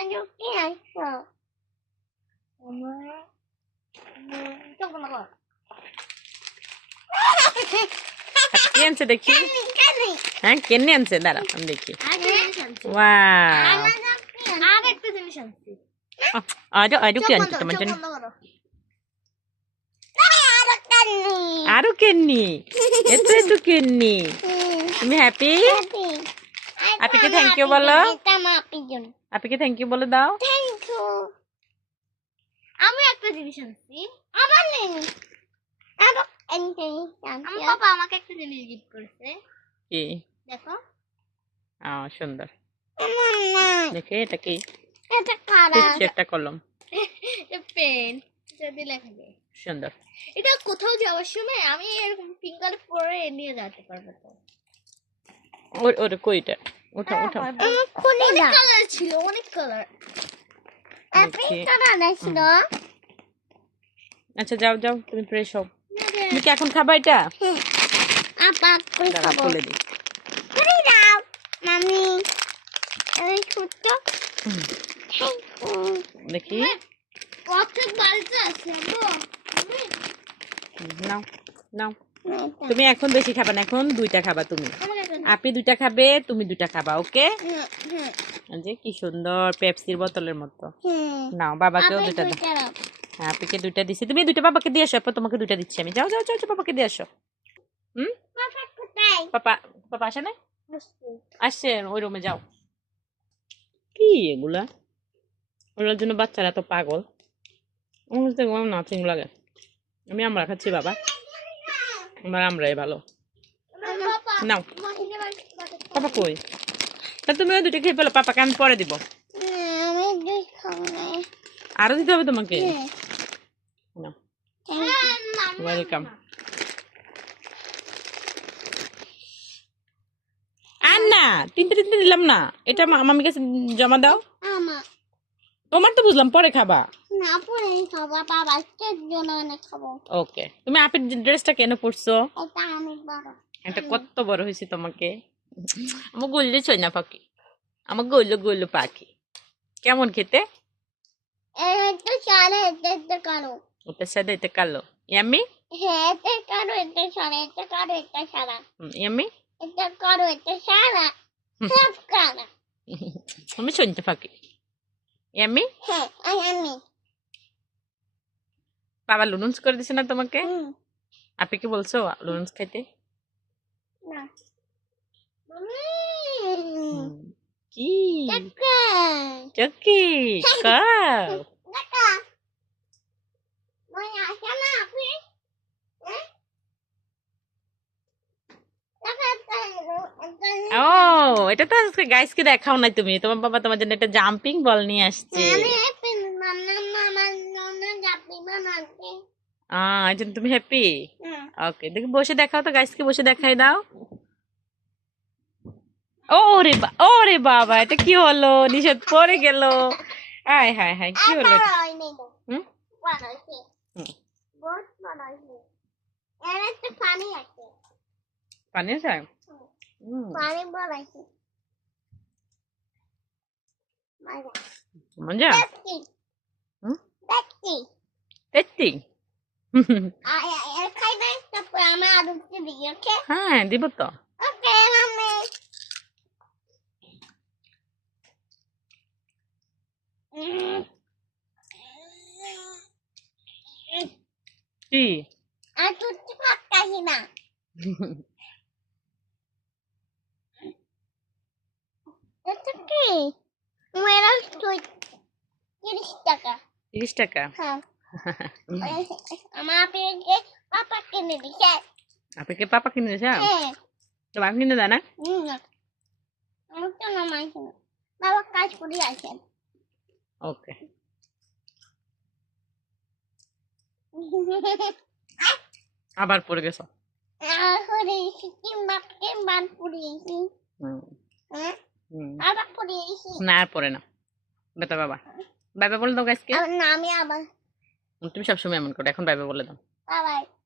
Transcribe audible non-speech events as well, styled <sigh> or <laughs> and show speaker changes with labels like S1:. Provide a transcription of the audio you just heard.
S1: আমার কি আসছো আমার চোখ বন্ধ কর
S2: আচ্ছা, কে আনছে দেখি
S1: কানি
S2: হ্যাঁ কেনে আনছে দাঁড়া আমি দেখি
S1: আর জিনিস আনছি
S2: ওয়াও
S1: আর একটা জিনিস আনছি
S2: আরও আরও কি
S1: চোখ
S2: আনছে
S1: বন্ধ
S2: তোমার
S1: চোখ
S2: জন্য
S1: বন্ধ করো আর কানি
S2: আরও কেননি এত এত কেননি তুমি হ্যাপি আপিকে thank you বলো। আপিকে থ্যাংক ইউ বলে দাও।
S1: থ্যাংক ইউ আমি একটা জিনিস আনছি আমার নেই। আমার এনতে আমাকে একটা জিনিস গিফট করেছে।
S2: কি?
S1: দেখো।
S2: আ সুন্দর। দেখে এটা কি?
S1: এটা
S2: একটা কলম। <laughs>
S1: পেন যদি লেখা যায়।
S2: সুন্দর।
S1: এটা কোথাও যাওয়ার সময় আমি এরকম ফিঙ্গার পরে নিয়ে যেতে পারব তো।
S2: ওর ওর কইটা? উঠা উঠা
S1: অনেক কালার ছিল অনেক কালার
S2: আচ্ছা যাও যাও তুমি ফ্রেশ হও। তুমি কি এখন খাবা এটা? খুলে দিই। দেখি। নাও নাও। তুমি এখন বেশি খাবা না এখন দুইটা খাবা তুমি। আপনি দুইটা খাবে তুমি দুইটা খাবা ওকে? যে কি সুন্দর পেপসির বোতলের মতো। নাও বাবাকেও দুইটা দাও। হ্যাঁ আপিকে দুইটা দিছি। তুমি দুইটা বাবাকে দিয়ে আসো এরপর তোমাকে দুইটা দিচ্ছি আমি। যাও যাও যাও যাও, বাবাকে দিয়ে আসো। হুম? পাপা পাপা আসে না আসছে। ওই রুমে যাও। কি এগুলা? ওগুলোর জন্য বাচ্চারা তো পাগল। আমার তো এগুলো নাথিং লাগে। আমি আমরা খাচ্ছি বাবা। আমার আমরাই ভালো। নাও। পাপা কই? তা তুমি ওই দুটো খেয়ে পেল পাপাকে আমি পরে দিব। আরও দিতে হবে তোমাকে? ওয়েলকাম আর না তিনটে তিনটে দিলাম না। এটা মামির কাছে জমা দাও। তোমার তো বুঝলাম পরে খাবা।
S1: না পরে খাব। বাবা জন্য অনেক খাব।
S2: ওকে তুমি আপের ড্রেসটা কেন পরছো?
S1: এটা আমি বড়।
S2: এটা কত বড় হয়েছে তোমাকে? আমার গল্লে ছয় না পাখি। আমার গল্ল গল্ল পাখি। কেমন খেতে? ওটার সাথে এটা কালো। ইয়াম্মি?
S1: হ্যাঁ এটা কালো এটা সাড়ে এটা কালো এটা সারা
S2: ইয়াম্মি?
S1: এটা কালো এটা সারা সব কালো।
S2: আমি শুনতে পাখি। ইয়াম্মি?
S1: হ্যাঁ
S2: বাবা লুনুন্স করে দিছে না তোমাকে? আপনি কি বলছো লুনুন্স খাইতে? কি?
S1: টাকা
S2: চকি কাও ও এটা তো আজকে গাইসকে দেখাও নাই তুমি তোমার বাবা তোমার জন্য একটা জাম্পিং বল নিয়ে আসছে আহ এই তুমি হ্যাপি ওকে দেখি বসে দেখাও তো গাইসকে বসে দেখাই দাও ও রে বা ও বাবা এটা কি হলো? নিষেধ পড়ে গেল। আয় হায় হায় কি হলো।
S1: পানি আছে। মজা।
S2: হ্যাঁ দিব তো
S1: ওকে মাম্মি
S2: কি
S1: আর তুই খাচ্ছি না এটা কি মেরা তুই তিরিশ টাকা
S2: তিরিশ টাকা
S1: হ্যাঁ আমার পেয়ে পাপা কিনে দিছে
S2: আপনি কি পাপা কিনে দিয়েছে
S1: হ্যাঁ
S2: তোমার কিনে দেয় না
S1: হুম আমার তো মামা আছে বাবা কাজ করে আছেন
S2: ওকে আবার পড়ে গেছো
S1: করে সিকিম বাপ কিংবা পুড়িয়েছি
S2: পড়ে।
S1: আবার পুড়িয়েছি
S2: না আর পড়ে না। বাবা। বাবা বলে দাও
S1: না আমি আবার।
S2: তুমি সবসময় এমন করো এখন বাবা বলে দাও।
S1: বাবা